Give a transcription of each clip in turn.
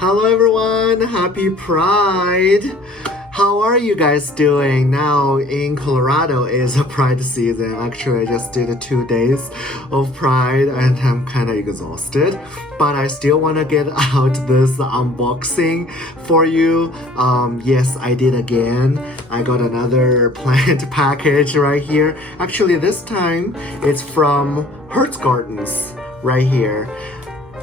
Hello everyone, happy Pride! How are you guys doing? Now in Colorado is a Pride season. Actually, I just did 2 days of Pride and I'm kind of exhausted. But I still want to get out this unboxing for you. Yes, I did again. I got another plant package right here. Actually, this time it's from Hirt Gardens right here.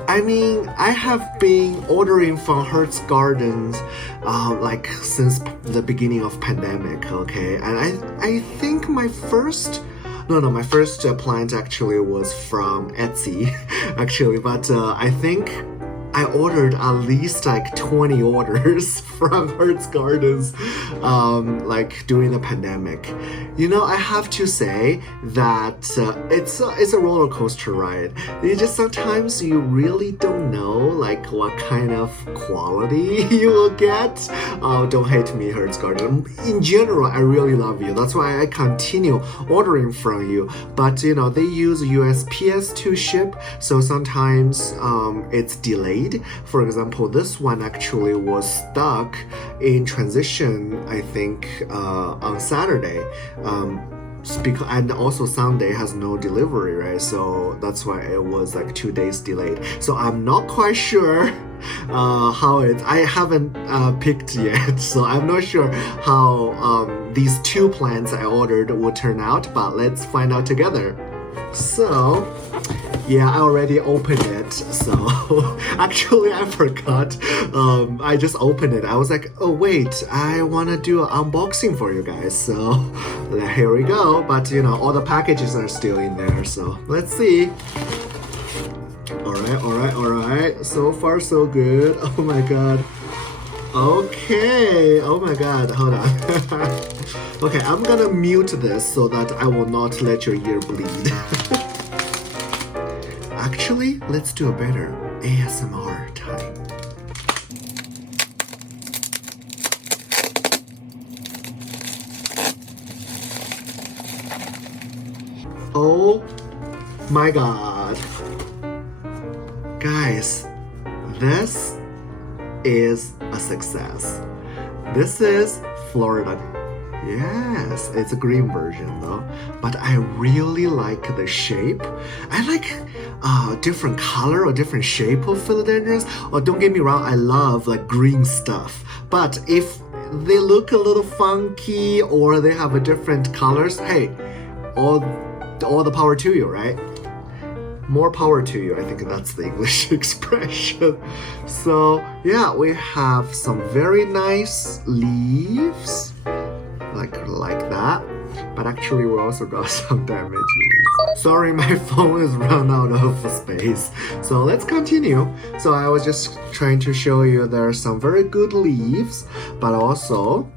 I mean, I have been ordering from Hirt Gardens like since the beginning of pandemic, okay? And I think my first plant actually was from Etsy, actually, but I think I ordered at least like 20 orders from Hirt Gardens like during the pandemic. You know, I have to say that it's a roller coaster ride. You just sometimes you really don't know like what kind of quality you will get. Don't hate me, Hirt Garden. In general, I really love you. That's why I continue ordering from you. But you know, they use USPS to ship, so sometimes it's delayed. For example, this one actually was stuck in transition, I think, on Saturday. And also Sunday has no delivery, right? So that's why it was like 2 days delayed. So I'm not quite sure how I haven't picked yet, so I'm not sure how these 2 plants I ordered will turn out, but let's find out together. So yeah, I already opened it, so actually I forgot. I just opened it. I was like, oh wait, I want to do an unboxing for you guys, so here we go. But you know, all the packages are still in there, so let's see. Alright, so far so good. Oh my god. Okay, oh my god, hold on. Okay, I'm gonna mute this so that I will not let your ear bleed. Actually, let's do a better ASMR time. Oh my god. Guys, this is a success. This is Florida. Yes, it's a green version though, but I really like the shape. I like different color or different shape of philodendrons. Or don't get me wrong, I love like green stuff. But if they look a little funky or they have a different colors, hey, all the power to you, right? More power to you, I think that's the English expression. So yeah, we have some very nice leaves. Like that, but actually we also got some damaged leaves. Sorry, my phone is run out of space. So let's continue. So I was just trying to show you there are some very good leaves, but also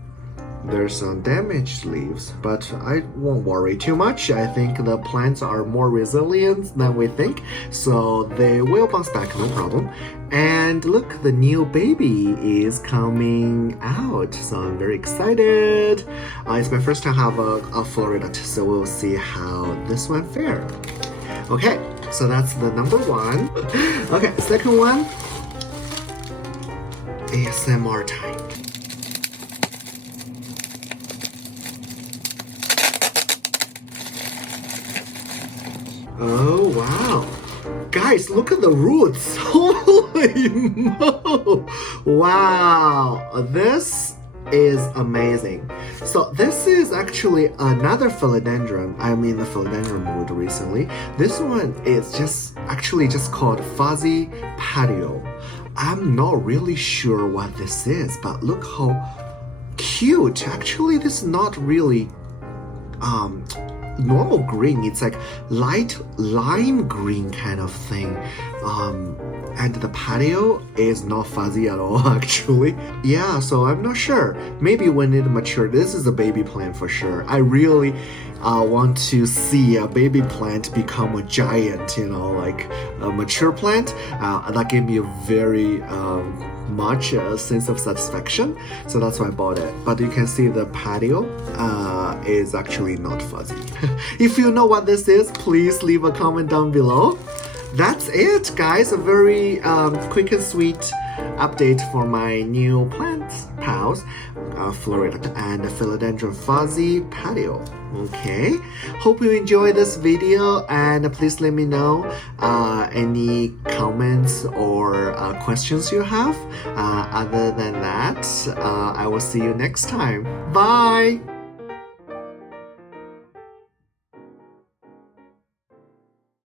there's some damaged leaves, but I won't worry too much. I think the plants are more resilient than we think, so they will bounce back, no problem. And look, the new baby is coming out, so I'm very excited. It's my first time have a Florida, so we'll see how this one fares. Okay, so that's the number 1. Okay, second one, ASMR time. Oh wow, guys, look at the roots. Holy mo! Wow, this is amazing. So this is actually another philodendron. I'm in the philodendron mood recently. This one is just called fuzzy patio. I'm not really sure what this is, but look how cute. Actually, this is not really normal green. It's like light lime green kind of thing, and the patio is not fuzzy at all actually. Yeah, so I'm not sure, maybe when it matures. This is a baby plant for sure. I really want to see a baby plant become a giant, you know, like a mature plant. That gave me a very much sense of satisfaction, so that's why I bought it. But you can see the patio is actually not fuzzy. If you know what this is, please leave a comment down below. that's it, guys. A very quick and sweet update for my new plant pals, Florida and philodendron fuzzy patio. Okay, hope you enjoy this video, and please let me know any comments or questions you have. Other than that, I will see you next time. Bye.